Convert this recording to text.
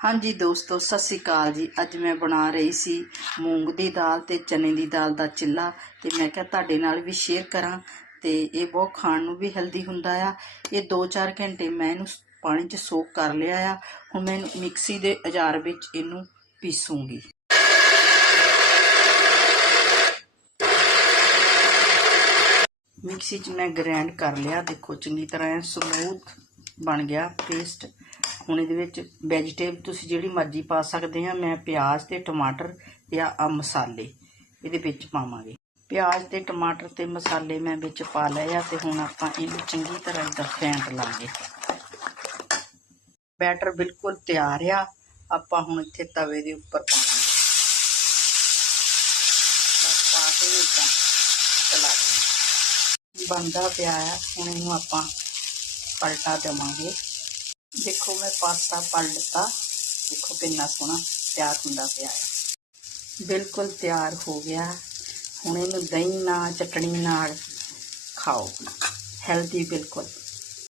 ਹਾਂਜੀ ਦੋਸਤੋ, ਸਤਿ ਸ਼੍ਰੀ ਅਕਾਲ ਜੀ। ਅੱਜ ਮੈਂ ਬਣਾ ਰਹੀ ਸੀ ਮੂੰਗ ਦੀ ਦਾਲ ਤੇ ਚਨੇ ਦੀ ਦਾਲ ਦਾ ਚਿੱਲਾ ਤੇ ਮੈਂ ਕਿਹਾ ਤੁਹਾਡੇ ਨਾਲ ਵੀ ਸ਼ੇਅਰ ਕਰਾਂ ਤੇ ਇਹ ਬਹੁਤ ਖਾਣ ਨੂੰ ਵੀ ਹੈਲਦੀ ਹੁੰਦਾ ਆ। ਇਹ 2-4 ਘੰਟੇ ਮੈਂ ਇਹਨੂੰ ਪਾਣੀ 'ਚ ਸੋਕ ਕਰ ਲਿਆ ਆ। ਹੁਣ ਮੈਂ ਮਿਕਸੀ ਦੇ ਅਜਾਰ ਵਿੱਚ ਇਹਨੂੰ ਪੀਸੂੰਗੀ। ਮਿਕਸੀ 'ਚ ਮੈਂ ਗ੍ਰਾਈਂਡ ਕਰ ਲਿਆ। ਦੇਖੋ ਚੰਗੀ ਤਰ੍ਹਾਂ ਸਮੂਥ ਬਣ ਗਿਆ ਪੇਸਟ ਹੁਣ ਇਹਦੇ ਵਿੱਚ ਵੈਜੀਟੇਬਲ ਤੁਸੀਂ ਜਿਹੜੀ ਮਰਜ਼ੀ ਪਾ ਸਕਦੇ ਆ। ਮੈਂ ਪਿਆਜ਼ ਤੇ ਟਮਾਟਰ ਤੇ ਆ ਮਸਾਲੇ ਇਹਦੇ ਵਿੱਚ ਪਾਵਾਂਗੇ। ਪਿਆਜ਼ ਤੇ ਟਮਾਟਰ ਤੇ ਮਸਾਲੇ ਮੈਂ ਵਿੱਚ ਪਾ ਲਏ ਆ ਤੇ ਹੁਣ ਆਪਾਂ ਇਹਨੂੰ ਚੰਗੀ ਤਰ੍ਹਾਂ ਇਦਾਂ ਫੈਂਟ ਲਾਂਗੇ। ਬੈਟਰ ਬਿਲਕੁਲ ਤਿਆਰ ਆ। ਆਪਾਂ ਹੁਣ ਇੱਥੇ ਤਵੇ ਦੇ ਉੱਪਰ ਪਾਵਾਂਗੇ। ਬਸ ਪਾ ਕੇ ਇਦਾਂ ਚਲਾ ਦੇ ਬੰਦਾ ਪਿਆ ਆ। ਹੁਣ ਇਹਨੂੰ ਆਪਾਂ ਪਲਟਾ ਦੇਵਾਂਗੇ। ਦੇਖੋ ਮੈਂ ਪਾਸਤਾ ਪਲਟਤਾ ਦੇਖੋ ਕਿੰਨਾ ਸੋਹਣਾ ਤਿਆਰ ਹੁੰਦਾ ਪਿਆ ਹੈ। ਬਿਲਕੁਲ ਤਿਆਰ ਹੋ ਗਿਆ। ਹੁਣ ਇਹਨੂੰ ਦਹੀਂ ਨਾਲ, ਚਟਣੀ ਨਾਲ ਖਾਓ। ਹੈਲਦੀ ਬਿਲਕੁਲ।